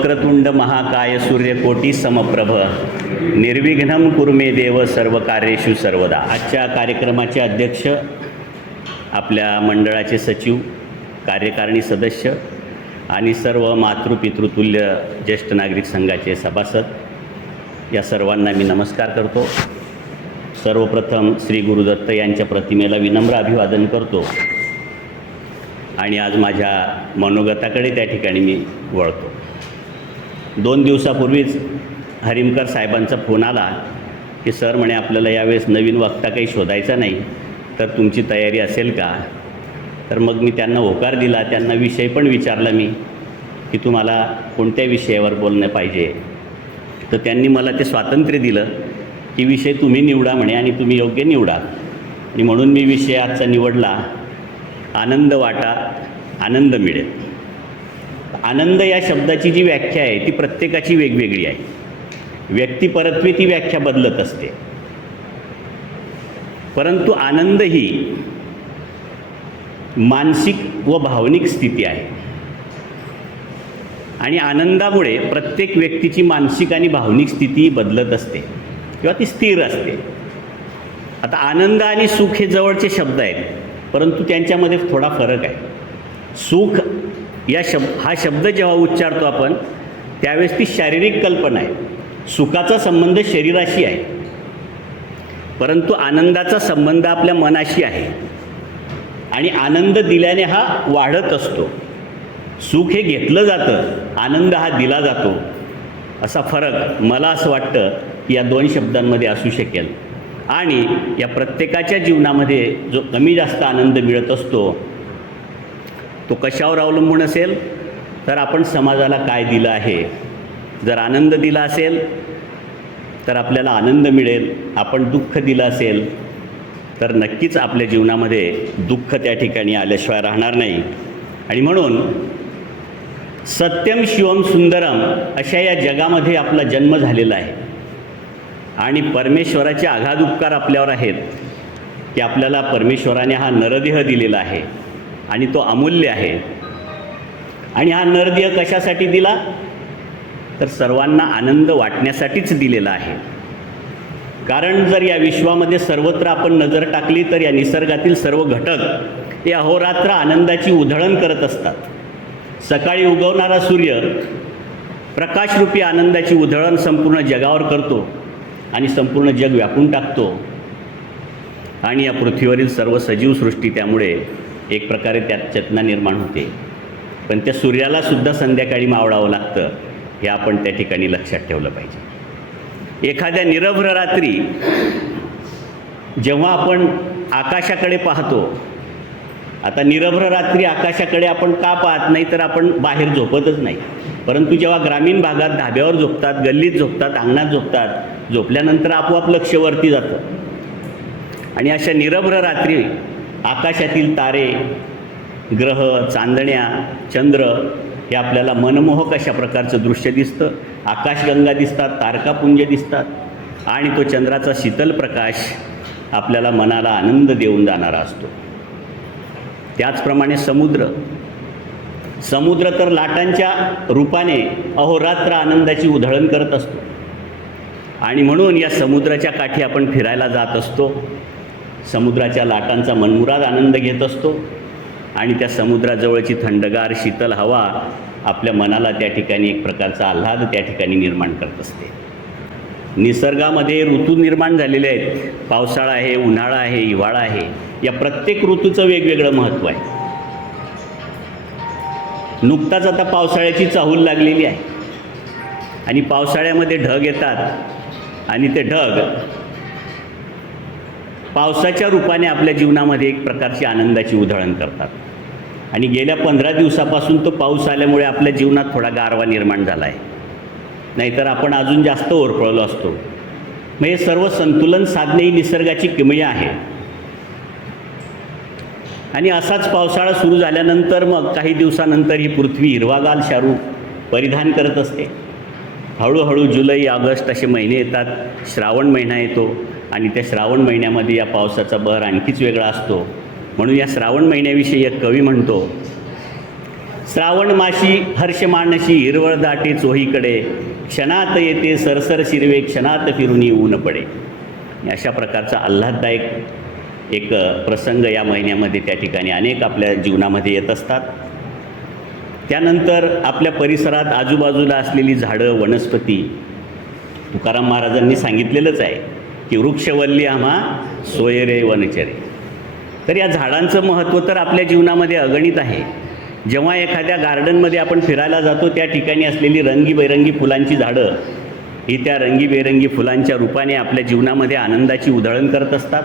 वक्रतुंड महाकाय सूर्यकोटी समप्रभ. निर्विघ्नम कुर्मे देव सर्व कार्येषु सर्वदा. आजच्या कार्यक्रमाचे अध्यक्ष आपल्या मंडळाचे सचिव कार्यकारिणी सदस्य आणि सर्व मातृपितृतुल्य ज्येष्ठ नागरिक संघाचे सभासद या सर्वांना मी नमस्कार करतो. सर्वप्रथम श्री गुरुदत्त यांच्या प्रतिमेला विनम्र अभिवादन करतो आणि आज माझ्या मनोगताकडे त्या ठिकाणी मी वळतो. दोन दिवसापूर्वीच हरिमकर साहेबांचा फोन आला की सर म्हणे आपल्याला यावेळेस नवीन वक्ता काही शोधायचा नाही तर तुमची तयारी असेल का? तर मग मी त्यांना होकार दिला. त्यांना विषय पण विचारला मी की तुम्हाला कोणत्या विषयावर बोलणं पाहिजे? तर त्यांनी मला ते स्वातंत्र्य दिलं की विषय तुम्ही निवडा म्हणे आणि तुम्ही योग्य निवडा. आणि म्हणून मी विषय आजचा निवडला. आनंद वाटा आनंद मिळेल. आनंद या शब्दाची जी व्याख्या आहे ती प्रत्येकाची वेगवेगळी आहे. व्यक्तिपरत्वे ती व्याख्या बदलत असते. परंतु आनंद ही मानसिक व भावनिक स्थिती आहे. आणि आनंदामुळे प्रत्येक व्यक्तीची मानसिक आणि भावनिक स्थिती बदलत असते किंवा ती स्थिर असते. आता आनंद आणि सुख हे जवळचे शब्द आहेत परंतु त्यांच्यामध्ये थोडा फरक आहे. सुख या शब हा शब्द जेव्हा उच्चारतो आपण त्यावेळेस ती शारीरिक कल्पना आहे. सुखाचा संबंध शरीराशी आहे. परंतु आनंदाचा संबंध आपल्या मनाशी आहे. आणि आनंद दिल्याने हा वाढत असतो. सुख हे घेतलं जातं आनंद हा दिला जातो. असा फरक मला असं वाटतं की या दोन शब्दांमध्ये असू शकेल. आणि या प्रत्येकाच्या जीवनामध्ये जो कमी जास्त आनंद मिळत असतो तो कशावर अवलंबून असेल? तर आपण समाजाला काय दिलं आहे? जर आनंद दिला असेल तर आपल्याला आनंद मिळेल. आपण दुःख दिलं असेल तर नक्कीच आपल्या जीवनामध्ये दुःख त्या ठिकाणी आल्याशिवाय राहणार नाही. आणि म्हणून सत्यम शिवम सुंदरम अशा या जगामध्ये आपला जन्म झालेला आहे. आणि परमेश्वराचे आघात उपकार आपल्यावर आहेत की आपल्याला परमेश्वराने हा नरदेह दिलेला आहे. आणि तो अमूल्य आहे. आणि हा नरदेह कशासाठी दिला? तर सर्वांना आनंद वाटण्यासाठीच दिलेला आहे. कारण जर या विश्वामध्ये सर्वत्र आपण नजर टाकली तर या निसर्गातील सर्व घटक हे अहोरात्र आनंदाची उधळण करत असतात. सकाळी उगवणारा सूर्य प्रकाशरूपी आनंदाची उधळण संपूर्ण जगावर करतो आणि संपूर्ण जग व्यापून टाकतो. आणि या पृथ्वीवरील सर्व सजीव सृष्टी त्यामुळे एक प्रकारे त्यात चेतना निर्माण होते. पण त्या सूर्याला सुद्धा संध्याकाळी मावळावं लागतं हे आपण त्या ठिकाणी लक्षात ठेवलं पाहिजे. एखाद्या निरभ्र रात्री जेव्हा आपण आकाशाकडे पाहतो आता निरभ्र रात्री आकाशाकडे आपण का पाहत नाही तर आपण बाहेर झोपतच नाही. परंतु जेव्हा ग्रामीण भागात धाब्यावर झोपतात गल्लीत झोपतात अंगणात झोपतात झोपल्यानंतर आपोआप लक्ष वरती जातं. आणि अशा निरभ्र रात्री आकाशातील तारे ग्रह चांदण्या चंद्र हे आपल्याला मनमोहक अशा प्रकारचं दृश्य दिसतं. आकाशगंगा दिसतात तारकापुंज दिसतात आणि तो चंद्राचा शीतल प्रकाश आपल्याला मनाला आनंद देऊन जाणारा असतो. त्याचप्रमाणे समुद्र. समुद्र तर लाटांच्या रूपाने अहोरात्र आनंदाची उधळण करत असतो. आणि म्हणून या समुद्राच्या काठी आपण फिरायला जात असतो. समुद्राच्या लाटांचा मनमुराद आनंद घेत असतो आणि त्या समुद्राजवळची थंडगार शीतल हवा आपल्या मनाला त्या ठिकाणी एक प्रकारचा आल्हाद त्या ठिकाणी निर्माण करत असते. निसर्गामध्ये ऋतू निर्माण झालेले आहेत. पावसाळा आहे उन्हाळा आहे हिवाळा आहे. या प्रत्येक ऋतूचं वेगवेगळं महत्त्व आहे. नुकताच आता पावसाळ्याची चाहूल लागलेली आहे. आणि पावसाळ्यामध्ये ढग येतात आणि ते ढग पावसाच्या रूपाने आपल्या जीवनामध्ये एक प्रकारची आनंदाची उधळण करतात. आणि गेल्या पंधरा दिवसापासून तो पाऊस आल्यामुळे आपल्या जीवनात थोडा गारवा निर्माण झाला आहे नाहीतर आपण अजून जास्त ओरपळलो असतो. मग हे सर्व संतुलन साधणे ही निसर्गाची किमया आहे. आणि असाच पावसाळा सुरू झाल्यानंतर मग काही दिवसानंतर ही पृथ्वी हिरवागाल शारू परिधान करत असते. हळूहळू जुलै ऑगस्ट असे महिने येतात. श्रावण महिना येतो. आणि त्या श्रावण महिन्यामध्ये या पावसाचा बहर आणखीच वेगळा असतो. म्हणून या श्रावण महिन्याविषयी एक कवी म्हणतो श्रावण माशी हर्ष मानशी हिरवळ दाटे चोहीकडे क्षणात येते सरसर शिरवे क्षणात फिरून ऊन पडे. अशा प्रकारचा आल्हाददायक एक प्रसंग या महिन्यामध्ये त्या ठिकाणी अनेक आपल्या जीवनामध्ये येत असतात. त्यानंतर आपल्या परिसरात आजूबाजूला असलेली झाडं वनस्पती तुकाराम महाराजांनी सांगितलेलंच आहे. की वृक्षवल्ली आम्हा सोयरे वनचरे. तर या झाडांचं महत्त्व तर आपल्या जीवनामध्ये अगणित आहे. जेव्हा एखाद्या गार्डनमध्ये आपण फिरायला जातो त्या ठिकाणी असलेली रंगीबेरंगी फुलांची झाडं ही त्या रंगीबेरंगी फुलांच्या रूपाने आपल्या जीवनामध्ये आनंदाची उधळण करत असतात.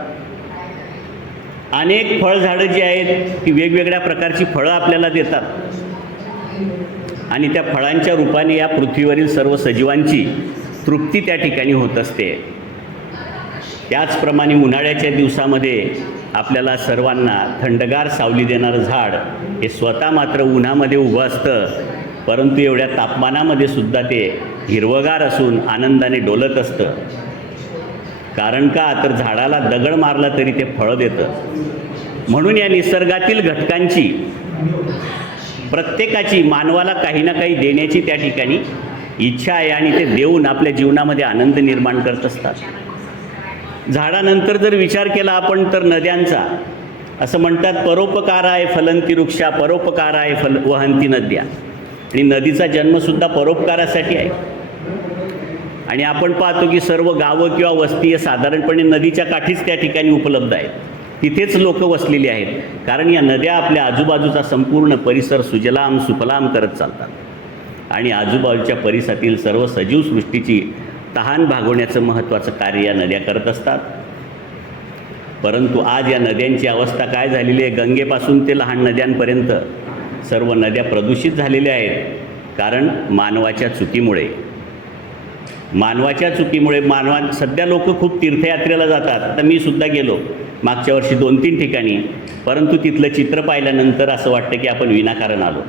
अनेक फळझाडं जी आहेत ती वेगवेगळ्या प्रकारची फळं आपल्याला देतात. आणि त्या फळांच्या रूपाने या पृथ्वीवरील सर्व सजीवांची तृप्ती त्या ठिकाणी होत असते. त्याचप्रमाणे उन्हाळ्याच्या दिवसामध्ये आपल्याला सर्वांना थंडगार सावली देणारं झाड हे स्वतः मात्र उन्हामध्ये उभं असतं. परंतु एवढ्या तापमानामध्ये सुद्धा ते हिरवगार असून आनंदाने डोलत असतं. कारण का? तर झाडाला दगड मारला तरी ते फळं देतं. म्हणून या निसर्गातील घटकांची प्रत्येकाची मानवाला काही ना काही देण्याची त्या ठिकाणी इच्छा आहे आणि ते देऊन आपल्या जीवनामध्ये आनंद निर्माण करत असतात. झाडानंतर जर विचार केला आपण तर नद्यांचा. असं म्हणतात परोपकार आहे फलंती वृक्षा परोपकार आहे फल वहंती नद्या. आणि नदीचा जन्मसुद्धा परोपकारासाठी आहे. आणि आपण पाहतो की सर्व गावं किंवा वस्ती या साधारणपणे नदीच्या काठीच त्या ठिकाणी उपलब्ध आहेत. तिथेच लोक वसलेली आहेत. कारण या नद्या आपल्या आजूबाजूचा संपूर्ण परिसर सुजलाम सुफलाम करत चालतात. आणि आजूबाजूच्या परिसरातील सर्व सजीव सृष्टीची तहान भागवण्याचं महत्त्वाचं कार्य या नद्या करत असतात. परंतु आज या नद्यांची अवस्था काय झालेली आहे? गंगेपासून ते लहान नद्यांपर्यंत सर्व नद्या प्रदूषित झालेल्या आहेत. कारण मानवाच्या चुकीमुळे. मानवाच्या चुकीमुळे मानवा सध्या लोक खूप तीर्थयात्रेला जातात. आता मी सुद्धा गेलो मागच्या वर्षी दोन तीन ठिकाणी. परंतु तिथलं चित्र पाहिल्यानंतर असं वाटतं की आपण विनाकारण आलो.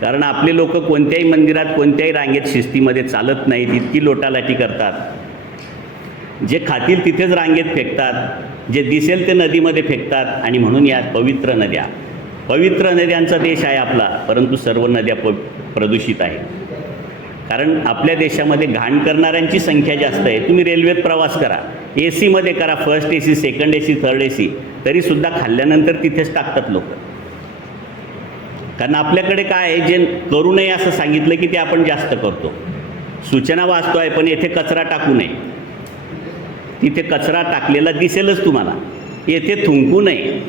कारण आपले लोक कोणत्याही मंदिरात कोणत्याही रांगेत शिस्तीमध्ये चालत नाहीत इतकी लोटालाटी करतात. जे खातील तिथेच रांगेत फेकतात जे दिसेल ते नदीमध्ये फेकतात आणि म्हणून या पवित्र नद्या. पवित्र नद्यांचा देश आहे आपला परंतु सर्व नद्या प प्रदूषित आहेत. कारण आपल्या देशामध्ये घाण करणाऱ्यांची संख्या जास्त आहे. तुम्ही रेल्वेत प्रवास करा. ए सीमध्ये करा first A C second A C third A C तरीसुद्धा खाल्ल्यानंतर तिथेच टाकतात लोक. कारण आपल्याकडे काय आहे जे करू नये असं सांगितलं की ते आपण जास्त करतो. सूचना वाचतो आहे पण येथे कचरा टाकू नये. तिथे कचरा टाकलेला दिसेलच तुम्हाला. येथे थुंकू नये.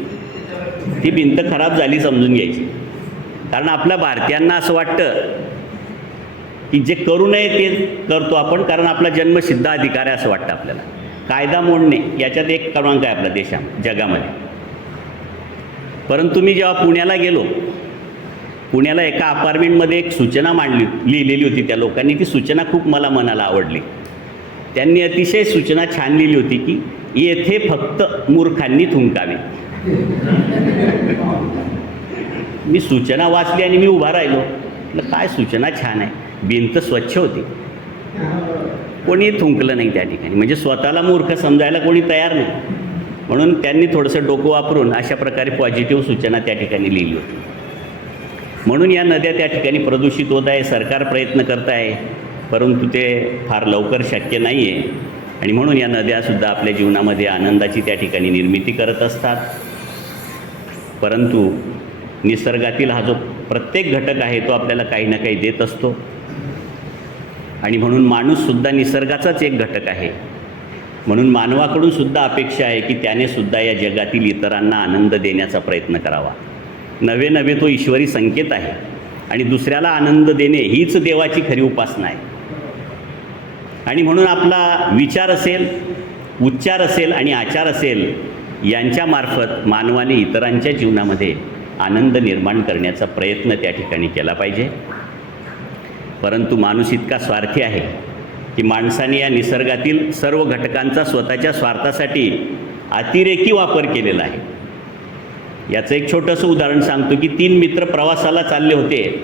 ती भिंत खराब झाली समजून घ्यायची. कारण आपल्या भारतीयांना असं वाटतं की जे करू नये ते करतो आपण कारण आपला जन्मसिद्ध अधिकार आहे असं वाटतं आपल्याला. कायदा मोडणे याच्यात एक क्रमांक आहे आपल्या देशा जगामध्ये. परंतु मी जेव्हा पुण्याला गेलो पुण्याला एका अपार्टमेंटमध्ये एक सूचना मांडली लिहिलेली होती त्या लोकांनी. ती सूचना खूप मला मनाला आवडली. त्यांनी अतिशय सूचना छान लिहिली होती की येथे फक्त मूर्खांनी थुंकावे. मी सूचना वाचली आणि मी उभा राहिलो. म्हटलं काय सूचना छान आहे. भिंत स्वच्छ होती. कोणी थुंकलं नाही त्या ठिकाणी. म्हणजे स्वतःला मूर्ख समजायला कोणी तयार नाही. म्हणून त्यांनी थोडंसं डोकं वापरून अशा प्रकारे पॉझिटिव्ह सूचना त्या ठिकाणी लिहिली होती. म्हणून या नद्या त्या ठिकाणी प्रदूषित होत आहे सरकार प्रयत्न करत आहे परंतु ते फार लवकर शक्य नाही आहे आणि म्हणून या नद्यासुद्धा आपल्या जीवनामध्ये आनंदाची त्या ठिकाणी निर्मिती करत असतात. परंतु निसर्गातील हा जो प्रत्येक घटक आहे तो आपल्याला काही ना काही देत असतो. आणि म्हणून माणूससुद्धा निसर्गाचाच एक घटक आहे. म्हणून मानवाकडून सुद्धा अपेक्षा आहे की त्याने सुद्धा या जगातील इतरांना आनंद देण्याचा प्रयत्न करावा. नवे नवे तो ईश्वरी संकेत आहे. आणि दुसऱ्याला आनंद देणे हीच देवाची खरी उपासना आहे. आणि म्हणून आपला विचार असेल उच्चार असेल आणि आचार असेल यांच्यामार्फत मानवाने इतरांच्या जीवनामध्ये आनंद निर्माण करण्याचा प्रयत्न त्या ठिकाणी केला पाहिजे. परंतु माणूस इतका स्वार्थी आहे की माणसाने या निसर्गातील सर्व घटकांचा स्वतःच्या स्वार्थासाठी अतिरेकी वापर केलेला आहे. याचं एक छोटंसं उदाहरण सांगतो की तीन मित्र प्रवासाला चालले होते.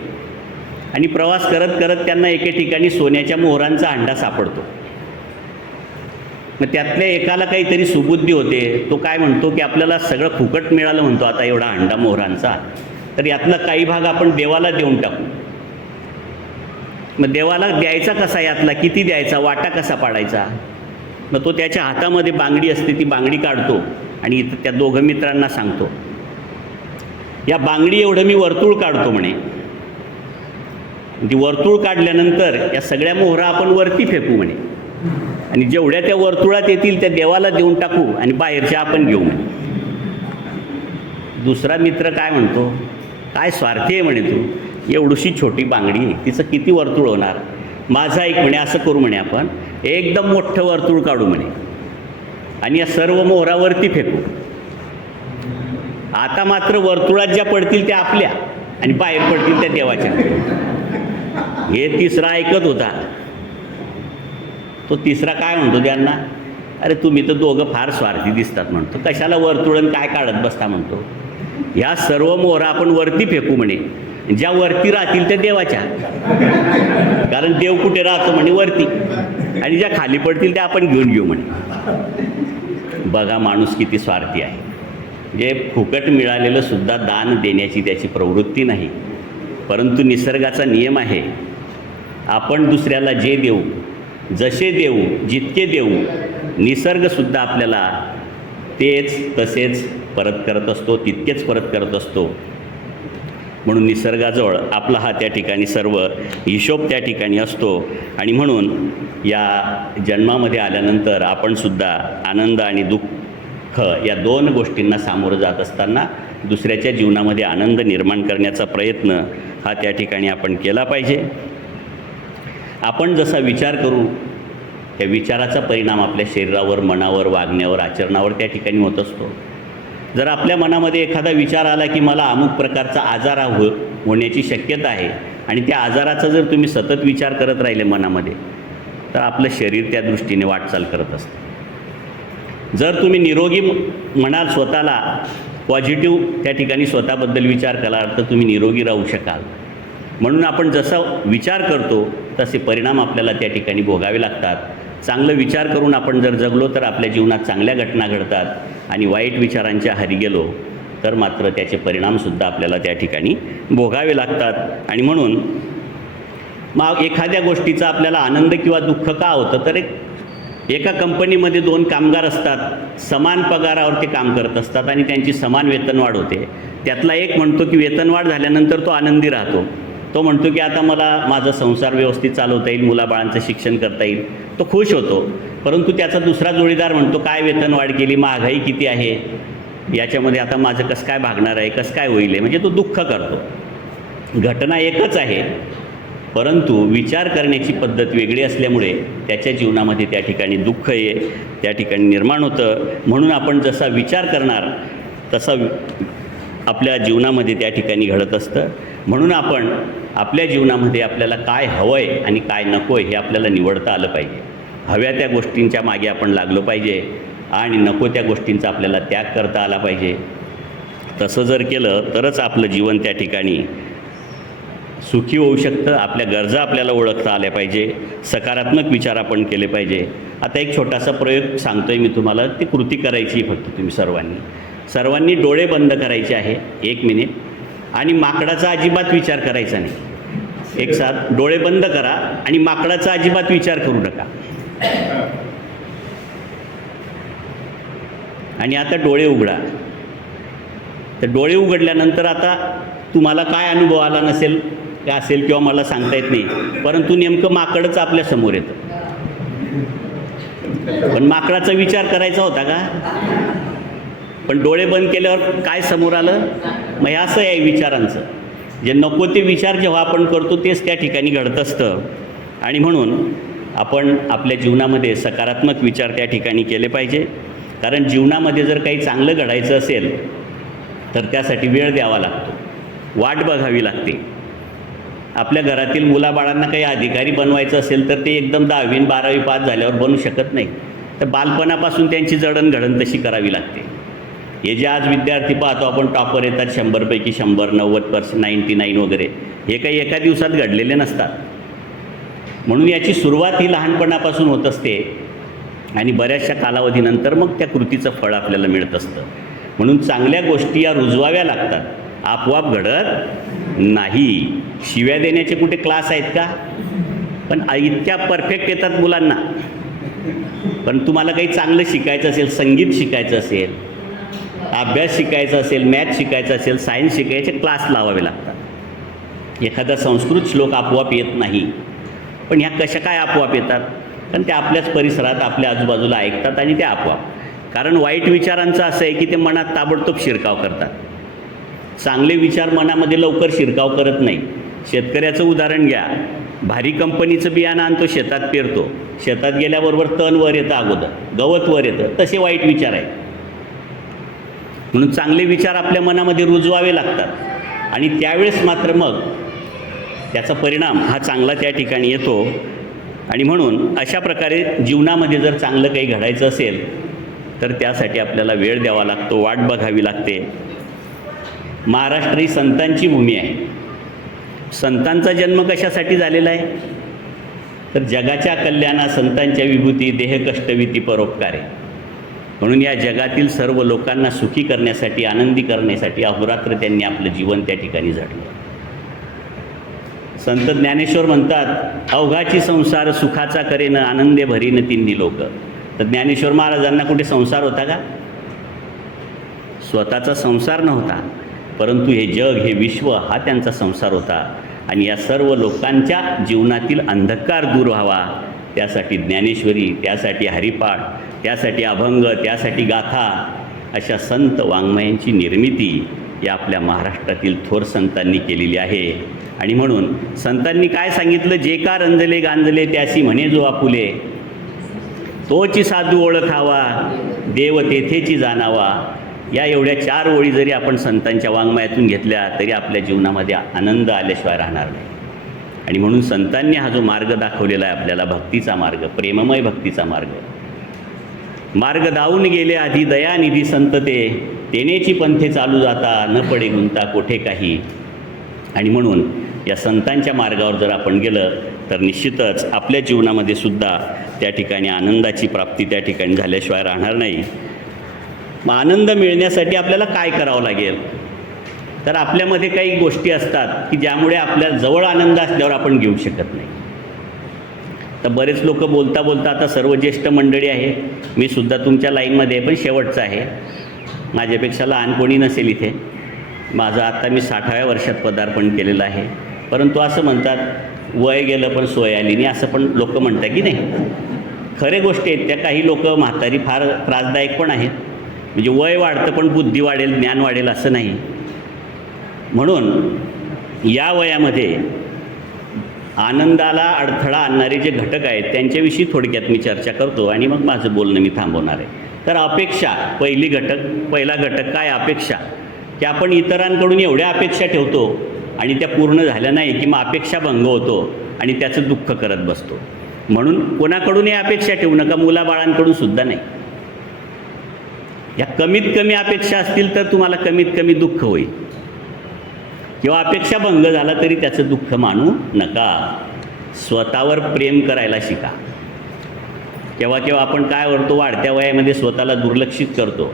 आणि प्रवास करत करत त्यांना एके ठिकाणी सोन्याच्या मोहरांचा अंडा सापडतो. मग त्यातल्या एकाला काहीतरी सुबुद्धी होते. तो काय म्हणतो की आपल्याला सगळं फुकट मिळालं म्हणतो आता एवढा अंडा मोहरांचा. तर यातला काही भाग आपण देवाला देऊन टाकू. मग देवाला द्यायचा कसा यातला? किती द्यायचा? वाटा कसा पाडायचा? मग तो त्याच्या हातामध्ये बांगडी असते ती बांगडी काढतो आणि इथं त्या दोघं मित्रांना सांगतो. या बांगडी एवढं मी वर्तुळ काढतो म्हणे. ती वर्तुळ काढल्यानंतर या सगळ्या मोहरा आपण वरती फेकू म्हणे. आणि जेवढ्या त्या वर्तुळात येतील त्या देवाला देऊन टाकू आणि बाहेरच्या आपण घेऊ म्हणे. दुसरा मित्र काय म्हणतो? काय स्वार्थी आहे म्हणे तू? एवढीशी छोटी बांगडी आहे, तिचं किती वर्तुळ होणार? माझा एक म्हणे असं करू म्हणे आपण. एकदम मोठं वर्तुळ काढू म्हणे. आणि या सर्व मोहरावरती फेकू. आता मात्र वर्तुळात ज्या पडतील त्या आपल्या आणि बाहेर पडतील त्या देवाच्या. हे तिसरा ऐकत होता. तो तिसरा काय म्हणतो त्यांना? अरे तुम्ही तर दोघं फार स्वार्थी दिसतात म्हणतो. कशाला वर्तुळण काय काढत बसता म्हणतो? या सर्व मोहरा आपण वरती फेकू म्हणे. ज्या वरती राहतील त्या देवाच्या. कारण देव कुठे राहतो म्हणे? वरती. आणि ज्या खाली पडतील त्या आपण घेऊन घेऊ म्हणे. बघा माणूस किती स्वार्थी आहे. जे फुकट मिळालेलं सुद्धा दान देण्याची त्याची प्रवृत्ती नाही. परंतु निसर्गाचा नियम आहे आपण दुसऱ्याला जे देऊ जसे देऊ जितके देऊ निसर्गसुद्धा आपल्याला तेच तसेच परत करत असतो तितकेच परत करत असतो. म्हणून निसर्गाजवळ आपला हा त्या ठिकाणी सर्व हिशोब त्या ठिकाणी असतो. आणि म्हणून या जन्मामध्ये आल्यानंतर आपणसुद्धा आनंद आणि दुःख या दोन गोष्टींना सामोरं जात असताना दुसऱ्याच्या जीवनामध्ये आनंद निर्माण करण्याचा प्रयत्न हा त्या ठिकाणी आपण केला पाहिजे. आपण जसा विचार करू त्या विचाराचा परिणाम आपल्या शरीरावर मनावर वागण्यावर आचरणावर त्या ठिकाणी होत असतो. जर आपल्या मनामध्ये एखादा विचार आला की मला अमुक प्रकारचा आजार हो होण्याची शक्यता आहे आणि त्या आजाराचा जर तुम्ही सतत विचार करत राहिले मनामध्ये तर आपलं शरीर त्या दृष्टीने वाटचाल करत असतं. जर तुम्ही निरोगी म्हणाल स्वतःला पॉझिटिव्ह त्या ठिकाणी स्वतःबद्दल विचार कराल तर तुम्ही निरोगी राहू शकाल. म्हणून आपण जसा विचार करतो तसे परिणाम आपल्याला त्या ठिकाणी भोगावे लागतात. चांगलं विचार करून आपण जर जगलो तर आपल्या जीवनात चांगल्या घटना घडतात आणि वाईट विचारांच्या हारी गेलो तर मात्र त्याचे परिणामसुद्धा आपल्याला त्या ठिकाणी भोगावे लागतात. आणि म्हणून मग एखाद्या गोष्टीचा आपल्याला आनंद किंवा दुःख का होतं तर एक एका कंपनीमध्ये दोन कामगार असतात समान पगारावर ते काम करत असतात आणि त्यांची समान वेतनवाढ होते. त्यातला एक म्हणतो की वेतनवाढ झाल्यानंतर तो आनंदी राहतो. तो म्हणतो की आता मला माझा संसार व्यवस्थित चालवता येईल मुलाबाळांचं शिक्षण करता येईल. तो खुश होतो. परंतु त्याचा दुसरा जोडीदार म्हणतो काय वेतनवाढ केली? महागाई किती आहे? याच्यामध्ये आता माझं कसं काय भागणार आहे? कसं काय होईल? आहे म्हणजे तो दुःख करतो. घटना एकच आहे. परंतु विचार करण्याची पद्धत वेगळी असल्यामुळे त्याच्या जीवनामध्ये त्या ठिकाणी दुःख ये त्या ठिकाणी निर्माण होतं. म्हणून आपण जसा विचार करणार तसा आपल्या जीवनामध्ये त्या ठिकाणी घडत असतं. म्हणून आपण आपल्या जीवनामध्ये आपल्याला काय हवं आहे आणि काय नको आहे हे आपल्याला निवडता आलं पाहिजे. हव्या त्या गोष्टींच्या मागे आपण लागलो पाहिजे आणि नको त्या गोष्टींचा आपल्याला त्याग करता आला पाहिजे. तसं जर केलं तरच आपलं जीवन त्या ठिकाणी सुखी होऊ शकतं आपल्या गरजा आपल्याला ओळखता आल्या पाहिजे सकारात्मक विचार आपण केले पाहिजे. आता एक छोटासा प्रयोग सांगतो आहे मी तुम्हाला ती कृती करायची फक्त तुम्ही सर्वांनी. सर्वांनी डोळे बंद करायचे आहे एक मिनिट. आणि माकडाचा अजिबात विचार करायचा नाही. एक साथ डोळे बंद करा आणि माकडाचा अजिबात विचार करू नका. आणि आता डोळे उघडा. तर डोळे उघडल्यानंतर आता तुम्हाला काय अनुभव आला नसेल? काय असेल किंवा मला सांगता येत नाही. परंतु नेमकं माकडच आपल्यासमोर येतं. पण माकडाचा विचार करायचा होता का? पण डोळे बंद केल्यावर काय समोर आलं? मग हे असं आहे विचारांचं. जे नको ते विचार जेव्हा आपण करतो तेच त्या ठिकाणी घडत असतं. आणि म्हणून आपण आपल्या जीवनामध्ये सकारात्मक विचार त्या ठिकाणी केले पाहिजे. कारण जीवनामध्ये जर काही चांगलं घडायचं असेल तर त्यासाठी वेळ द्यावा लागतो. वाट बघावी लागते. आपल्या घरातील मुलाबाळांना काही अधिकारी बनवायचं असेल तर ते एकदम दहावी बारावी पास झाल्यावर बनू शकत नाही. तर बालपणापासून त्यांची जडणघडण तशी करावी लागते. हे जे आज विद्यार्थी पाहतो आपण टॉपर येतात शंभरपैकी शंभर नव्वद पर्सेंट नाईंटी नाईन वगैरे हे काही एका दिवसात घडलेले नसतात. म्हणून याची सुरुवात ही लहानपणापासून होत असते आणि बऱ्याचशा कालावधीनंतर मग त्या कृतीचं फळ आपल्याला मिळत असतं. म्हणून चांगल्या गोष्टी या रुजवाव्या लागतात. आपोआप घडत नाही. शिव्या देण्याचे कुठे क्लास आहेत का? पण इतक्या परफेक्ट येतात मुलांना. पण तुम्हाला काही चांगलं शिकायचं असेल संगीत शिकायचं असेल अभ्यास शिकायचा असेल मॅथ शिकायचं असेल सायन्स शिकायचे क्लास लावावे लागतात. एखादा संस्कृत श्लोक आपोआप येत नाही. पण ह्या कशा काय आपोआप येतात? कारण ते आपल्याच परिसरात आपल्या आजूबाजूला ऐकतात आणि ते आपोआप. कारण वाईट विचारांचं असं आहे की ते मनात ताबडतोब शिरकाव करतात. चांगले विचार मनामध्ये लवकर शिरकाव करत नाही. शेतकऱ्याचं उदाहरण घ्या. भारी कंपनीचं बियाणं आणतो शेतात पेरतो. शेतात गेल्याबरोबर तण वर येतं अगोदर. गवत वर येतं. तसे वाईट विचार आहेत. म्हणून चांगले विचार आपल्या मनामध्ये रुजवावे लागतात. आणि त्यावेळेस मात्र मग त्याचा परिणाम हा चांगला त्या ठिकाणी येतो. आणि म्हणून अशा प्रकारे जीवनामध्ये जर चांगलं काही घडायचं असेल तर त्यासाठी आपल्याला वेळ द्यावा लागतो वाट बघावी लागते. महाराष्ट्र ही संतांची भूमी आहे. संतांचा जन्म कशासाठी झालेला आहे? तर जगाच्या कल्याणा संतांच्या विभूती देहकष्टविती परोपकारे. म्हणून या जगातील सर्व लोकांना सुखी करण्यासाठी आनंदी करण्यासाठी अहोरात्र त्यांनी आपलं जीवन त्या ठिकाणी झटलं. संत ज्ञानेश्वर म्हणतात अवघाची संसार सुखाचा करेन आनंदे भरीन तिन्ही लोक. तर ज्ञानेश्वर महाराजांना कुठे संसार होता का? स्वतःचा संसार नव्हता. परंतु हे जग हे विश्व हा त्यांचा संसार होता. आणि या सर्व लोकांच्या जीवनातील अंधकार दूर व्हावा. त्यासाठी ज्ञानेश्वरी त्यासाठी हरिपाठ त्यासाठी अभंग त्यासाठी गाथा अशा संत वाङ्मयांची निर्मिती या आपल्या महाराष्ट्रातील थोर संतांनी केलेली आहे. आणि म्हणून संतांनी काय सांगितलं? जे का रंजले गांजले त्याशी म्हणे जो आपुले. तोची साधू ओळखावा देव तेथेची जाणावा. या एवढ्या चार ओळी जरी आपण संतांच्या वाङ्मयातून घेतल्या तरी आपल्या जीवनामध्ये आनंद आल्याशिवाय राहणार नाही. आणि म्हणून संतांनी हा जो मार्ग दाखवलेला आहे आपल्याला भक्तीचा मार्ग प्रेममय भक्तीचा मार्ग. मार्ग दावून गेले आधी दयानिधी संत ते तेनेची पंथे चालू जाता न पडे गुंता कोठे काही. आणि म्हणून या संतांच्या मार्गावर जर आपण गेलं तर निश्चितच आपल्या जीवनामध्ये सुद्धा त्या ठिकाणी आनंदाची प्राप्ती त्या ठिकाणी झाल्याशिवाय राहणार नाही. मग आनंद मिळण्यासाठी आपल्याला काय करावं लागेल? तर आपल्यामध्ये काही गोष्टी असतात की ज्यामुळे आपल्या जवळ आनंद असल्यावर आपण घेऊ शकत नाही. तर बरेच लोक बोलता बोलता आता सर्व ज्येष्ठ मंडळी आहे. मी सुद्धा तुमच्या लाईनमध्ये पण शेवटचं आहे. माझ्यापेक्षा लहान कोणी नसेल इथे. माझं आत्ता मी साठाव्या वर्षात पदार्पण केलेलं आहे. परंतु असं म्हणतात वय गेलं पण सोय आली नाही असं पण लोक म्हणतात की नाही. खरे गोष्टी आहेत त्या काही लोक म्हातारी फार त्रासदायक पण आहेत. म्हणजे वय वाढतं पण बुद्धी वाढेल ज्ञान वाढेल असं नाही. म्हणून या वयामध्ये आनंदाला अडथळा आणणारे जे घटक आहेत त्यांच्याविषयी थोडक्यात मी चर्चा करतो आणि मग माझं बोलणं मी थांबवणार आहे. तर अपेक्षा पहिली घटक पहिला घटक काय अपेक्षा? की आपण इतरांकडून एवढ्या अपेक्षा ठेवतो आणि त्या पूर्ण झाल्या नाही की मग अपेक्षा भंग होतो आणि त्याचं दुःख करत बसतो. म्हणून कोणाकडूनही अपेक्षा ठेवू नका मुलाबाळांकडून सुद्धा नाही. या कमीत कमी अपेक्षा असतील तर तुम्हाला कमीत कमी दुःख होईल. किंवा अपेक्षा भंग झाला तरी त्याचं दुःख मानू नका. स्वतःवर प्रेम करायला शिका. केव्हा केव्हा आपण काय करतो वाढत्या वयामध्ये स्वतःला दुर्लक्षित करतो.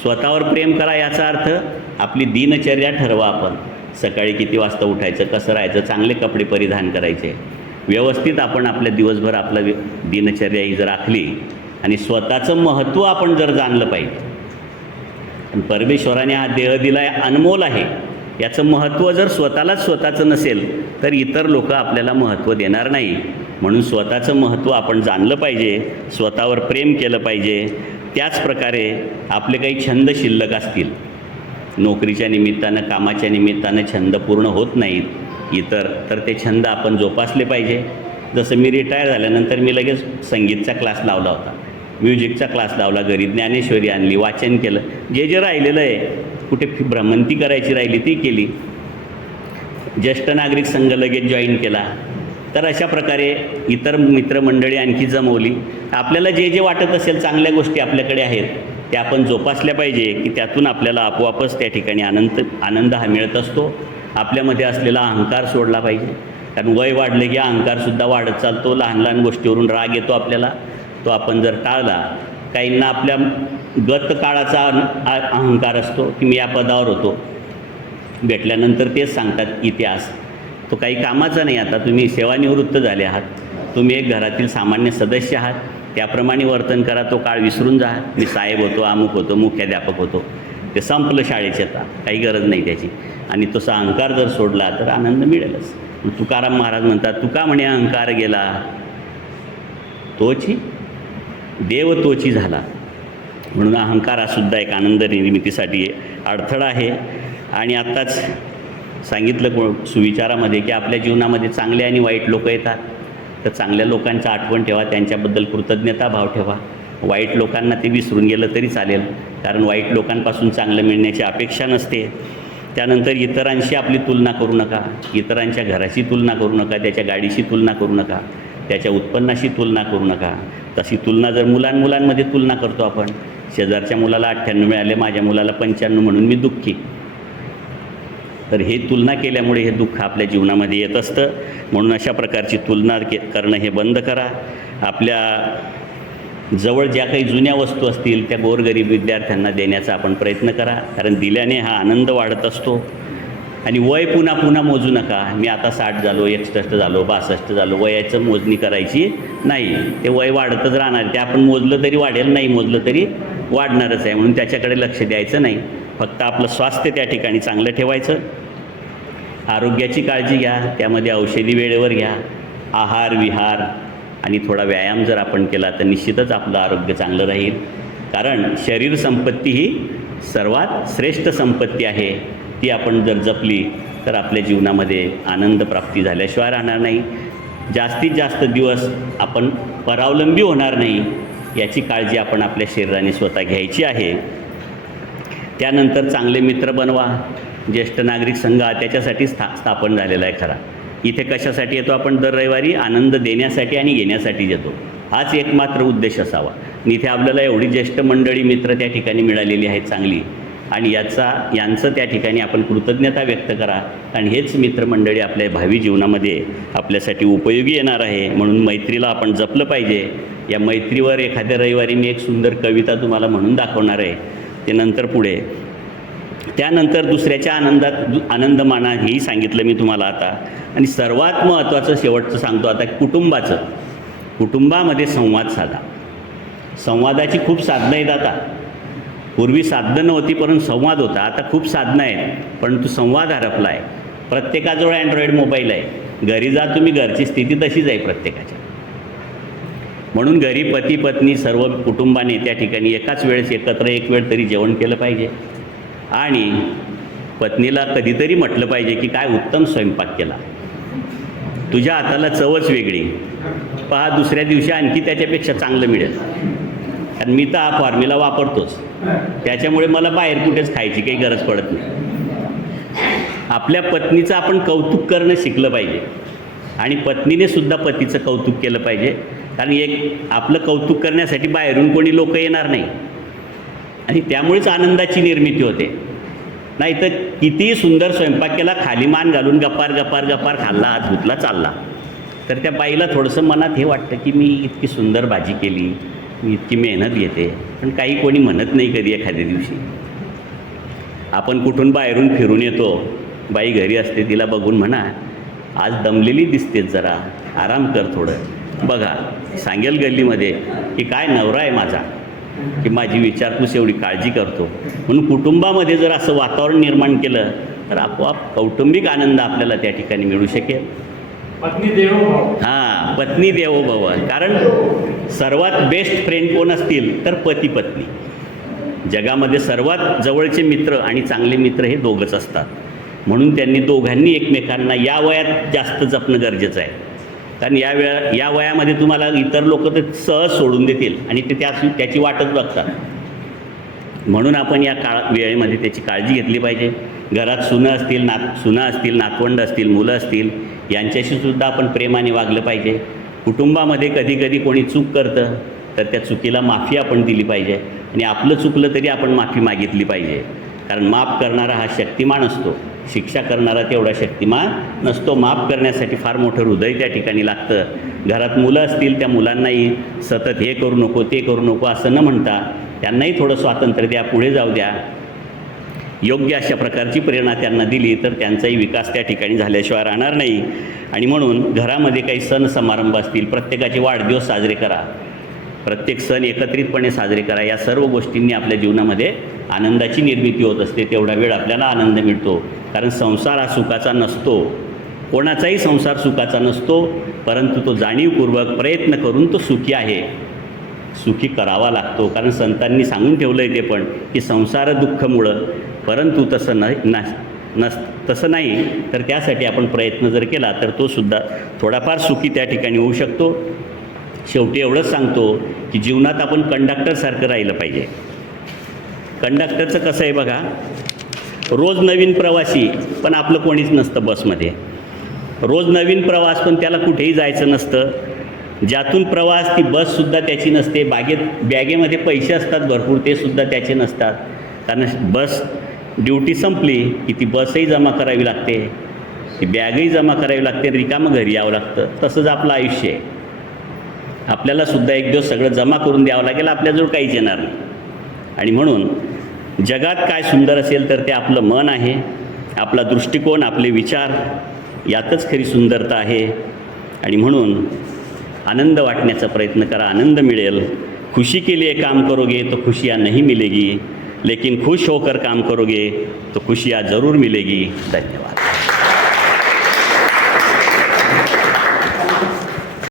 स्वतःवर प्रेम करा याचा अर्थ आपली दिनचर्या ठरवा आपण. सकाळी किती वाजता उठायचं कसं राहायचं चांगले कपडे परिधान करायचे. व्यवस्थित आपण आपल्या दिवसभर आपलं दिनचर्या ही जर आखली आणि स्वतःचं महत्त्व आपण जर जाणलं पाहिजे. परमेश्वराने हा देह दिला आहे अनमोल आहे. याचं महत्त्व जर स्वतःलाच स्वतःचं नसेल तर इतर लोक आपल्याला महत्त्व देणार नाही. म्हणून स्वतःचं महत्त्व आपण जाणलं पाहिजे स्वतःवर प्रेम केलं पाहिजे. त्याचप्रकारे आपले काही छंद शिल्लक असतील. नोकरीच्या निमित्तानं कामाच्या निमित्तानं छंद पूर्ण होत नाहीत इतर तर ते छंद आपण जोपासले पाहिजे. जसं मी रिटायर झाल्यानंतर मी लगेच संगीतचा क्लास लावला होता. म्युझिकचा क्लास लावला घरी ज्ञानेश्वरी आणली वाचन केलं. जे जे राहिलेलं आहे कुठे भ्रमंती करायची राहिली ती केली. ज्येष्ठ नागरिक संघ लगेच जॉईन केला. तर अशा प्रकारे इतर मित्रमंडळी आणखी जमवली. आपल्याला जे जे वाटत असेल चांगल्या गोष्टी आपल्याकडे आहेत त्या आपण जोपासल्या पाहिजे की त्यातून आपल्याला आपोआपच त्या ठिकाणी आनंद आनंद हा मिळत असतो. आपल्यामध्ये असलेला अहंकार सोडला पाहिजे. कारण वय वाढले की अहंकारसुद्धा वाढत चालतो. लहान लहान गोष्टीवरून राग येतो आपल्याला. तो आपण जर टाळला काहींना आपल्या गत काळाचा अहंकार असतो की मी या पदावर होतो. भेटल्यानंतर तेच सांगतात इतिहास. तो काही कामाचा नाही आता तुम्ही सेवानिवृत्त झाले आहात. तुम्ही एक घरातील सामान्य सदस्य आहात. त्याप्रमाणे वर्तन करा तो काळ विसरून जा. मी साहेब होतो अमुक होतो मुख्याध्यापक होतो. ते संपलं शाळेचे आता काही गरज नाही त्याची. आणि तसा अहंकार जर सोडला तर आनंद मिळेलच. तुकाराम महाराज म्हणतात तुका म्हणे अहंकार गेला. तोची देव झाला. म्हणून अहंकार हा सुद्धा एक आनंद निर्मितीसाठी अडथळा आहे. आणि आत्ताच सांगितलं को सुविचारामध्ये की आपल्या जीवनामध्ये चांगले आणि वाईट लोक येतात. तर चांगल्या लोकांचा आठवण ठेवा त्यांच्याबद्दल कृतज्ञता भाव ठेवा. वाईट लोकांना ते विसरून गेलं तरी चालेल. कारण वाईट लोकांपासून चांगलं मिळण्याची अपेक्षा नसते. त्यानंतर इतरांशी आपली तुलना करू नका. इतरांच्या घराची तुलना करू नका त्याच्या गाडीशी तुलना करू नका. त्याच्या उत्पन्नाशी तुलना करू नका. तशी तुलना जर मुलांमुलांमध्ये तुलना करतो आपण शेजारच्या मुलाला अठ्ठ्याण्णव मिळाले माझ्या मुलाला पंच्याण्णव म्हणून मी दुःखी. तर हे तुलना केल्यामुळे हे दुःख आपल्या जीवनामध्ये येत असतं. म्हणून अशा प्रकारची तुलना के करणं हे बंद करा. आपल्या जवळ ज्या काही जुन्या वस्तू असतील त्या गोरगरीब विद्यार्थ्यांना देण्याचा आपण प्रयत्न करा. कारण दिल्याने हा आनंद वाढत असतो. आणि वय पुन्हा पुन्हा मोजू नका. मी आता साठ झालो एकसष्ट झालो बासष्ट झालो वयाचं मोजणी करायची नाही. ते वय वाढतच राहणार ते आपण मोजलं तरी वाढेल नाही मोजलं तरी वाढणारच आहे. म्हणून त्याच्याकडे लक्ष द्यायचं नाही. फक्त आपलं स्वास्थ्य त्या ठिकाणी चांगलं ठेवायचं. आरोग्याची काळजी घ्या. त्यामध्ये औषधी वेळेवर घ्या. आहार विहार आणि थोडा व्यायाम जर आपण केला तर निश्चितच आपलं आरोग्य चांगलं राहील. कारण शरीर संपत्ती ही सर्वात श्रेष्ठ संपत्ती आहे. ती आपण जर जपली तर आपल्या जीवनामध्ये आनंद प्राप्ती झाल्याशिवाय राहणार नाही. जास्तीत जास्त दिवस आपण परावलंबी होणार नाही याची काळजी आपण आपल्या शरीराने स्वतः घ्यायची आहे. त्यानंतर चांगले मित्र बनवा. ज्येष्ठ नागरिक संघ त्याच्यासाठी स्था स्थापन झालेला आहे खरा. इथे कशासाठी येतो आपण? दर रविवारी आनंद देण्यासाठी आणि घेण्यासाठी येतो. हाच एकमात्र उद्देश असावा. इथे आपल्याला एवढी ज्येष्ठ मंडळी मित्र त्या ठिकाणी मिळालेली आहेत चांगली. आणि याचा यांचं त्या ठिकाणी आपण कृतज्ञता व्यक्त करा. आणि हेच मित्रमंडळी आपल्या भावी जीवनामध्ये आपल्यासाठी उपयोगी येणार आहे. म्हणून मैत्रीला आपण जपलं पाहिजे. या मैत्रीवर एखाद्या रविवारी मी एक सुंदर कविता तुम्हाला म्हणून दाखवणार आहे. ते नंतर पुढे. त्यानंतर दुसऱ्याच्या आनंदात दु- आनंद माना हेही सांगितलं मी तुम्हाला आता. आणि सर्वात महत्त्वाचं शेवटचं सांगतो आता कुटुंबाचं. कुटुंबामध्ये संवाद साधा. संवादाची खूप साधनं आहेत आता. पूर्वी साधनं नव्हती परंतु संवाद होता. आता खूप साधनं आहेत परंतु संवाद हरपला आहे. प्रत्येकाजवळ अँड्रॉईड मोबाईल आहे. घरी जा तुम्ही घरची स्थिती तशीच आहे प्रत्येकाच्या. म्हणून घरी पती पत्नी सर्व कुटुंबाने त्या ठिकाणी एकाच वेळेस एकत्र एक वेळ तरी जेवण केलं पाहिजे. आणि पत्नीला कधीतरी म्हटलं पाहिजे की काय उत्तम स्वयंपाक केला. तुझ्या हाताला चवच वेगळी. पहा दुसऱ्या दिवशी आणखी त्याच्यापेक्षा चांगलं मिळेल. कारण मी तर हा फॉर्म्युला वापरतोच. त्याच्यामुळे मला बाहेर कुठेच खायची काही गरज पडत नाही. आपल्या पत्नीचं आपण कौतुक करणं शिकलं पाहिजे. आणि पत्नीने सुद्धा पतीचं कौतुक केलं पाहिजे. कारण एक आपलं कौतुक करण्यासाठी बाहेरून कोणी लोक येणार नाही. आणि त्यामुळेच आनंदाची निर्मिती होते. नाही तर कितीही सुंदर स्वयंपाक केला खाली मान घालून गप्पार गप्पार गप्पार खाल्ला हात धुतला चालला. तर त्या बाईला थोडंसं मनात हे वाटतं की मी इतकी सुंदर भाजी केली. इतकी मेहनत घेते पण काही कोणी म्हणत नाही कधी एखाद्या दिवशी. आपण कुठून बाहेरून फिरून येतो बाई घरी असते तिला बघून म्हणा आज दमलेली दिसते जरा आराम कर थोडं. बघा सांगेल गल्लीमध्ये की काय नवरा आहे माझा की माझी विचारपूस एवढी काळजी करतो. म्हणून कुटुंबामध्ये जर असं वातावरण निर्माण केलं तर आपोआप कौटुंबिक आनंद आपल्याला त्या ठिकाणी मिळू शकेल. हां पत्नी देवोभव कारण सर्वात बेस्ट फ्रेंड कोण असतील तर पती पत्नी. जगामध्ये सर्वात जवळचे मित्र आणि चांगले मित्र हे दोघंच असतात. म्हणून त्यांनी दोघांनी एकमेकांना या वयात जास्त जपणं गरजेचं आहे. कारण या वेळा या वयामध्ये तुम्हाला इतर लोक तर सहज सोडून देतील आणि ते त्या त्याची वाटच बघतात. म्हणून आपण या काळ वेळेमध्ये त्याची काळजी घेतली पाहिजे. घरात सुनं असतील नात सुनं असतील नातवंड असतील मुलं असतील यांच्याशी सुद्धा आपण प्रेमाने वागलं पाहिजे. कुटुंबामध्ये कधी कधी कोणी चूक करतं तर त्या चुकीला माफी आपण दिली पाहिजे आणि आपलं चुकलं तरी आपण माफी मागितली पाहिजे. कारण माफ करणारा हा शक्तिमान असतो. शिक्षा करणारा तेवढा शक्तिमान नसतो. माफ करण्यासाठी फार मोठं हृदय त्या ठिकाणी लागतं. घरात मुलं असतील त्या मुलांनाही सतत हे करू नको ते करू नको असं न म्हणता त्यांनाही थोडं स्वातंत्र्य द्या पुढे जाऊ द्या. योग्य अशा प्रकारची प्रेरणा त्यांना दिली तर त्यांचाही विकास त्या ठिकाणी झाल्याशिवाय राहणार नाही. आणि म्हणून घरामध्ये काही सण समारंभ असतील प्रत्येकाचे वाढदिवस साजरे करा. प्रत्येक सण एकत्रितपणे साजरे करा. या सर्व गोष्टींनी आपल्या जीवनामध्ये आनंदाची निर्मिती होत असते. तेवढा वेळ आपल्याला आनंद मिळतो. कारण संसार हा सुखाचा नसतो. कोणाचाही संसार सुखाचा नसतो परंतु तो जाणीवपूर्वक प्रयत्न करून तो सुखी आहे. सुखी करावा लागतो. कारण संतांनी सांगून ठेवलं आहे ते पण की संसार दुःखमुळं परंतु तसं नाही ना नस तसं नाही. तर त्यासाठी आपण प्रयत्न जर केला तर तो सुद्धा थोडाफार सुखी त्या ठिकाणी होऊ शकतो. शेवटी एवढंच सांगतो की जीवनात आपण कंडक्टरसारखं राहिलं पाहिजे. कंडक्टरचं कसं आहे बघा रोज नवीन प्रवासी पण आपलं कोणीच नसतं बसमध्ये रोज नवीन प्रवास पण त्याला कुठेही जायचं नसतं. ज्यातून प्रवास ती बससुद्धा त्याची नसते. बागेत बॅगेमध्ये पैसे असतात भरपूर ते सुद्धा त्याचे नसतात. कारण बस ड्युटी संपली की ती बसही जमा करावी लागते. ती बॅगही जमा करावी लागते रिकामं घरी यावं लागतं. तसंच आपलं आयुष्य आहे. आपल्याला सुद्धा एक दिवस सगळं जमा करून द्यावं लागेल आपल्याजवळ काहीच येणार नाही. आणि म्हणून जगात काय सुंदर असेल तर ते आपलं मन आहे आपला दृष्टिकोन आपले विचार यातच खरी सुंदरता आहे. आणि म्हणून आनंद वाटण्याचा प्रयत्न करा आनंद मिळेल. खुशी के लिए काम करोगे तो खुशियाँ नहीं मिलेगी. लेकिन खुश होकर काम करोगे तो खुशियाँ ज़रूर मिलेगी। धन्यवाद।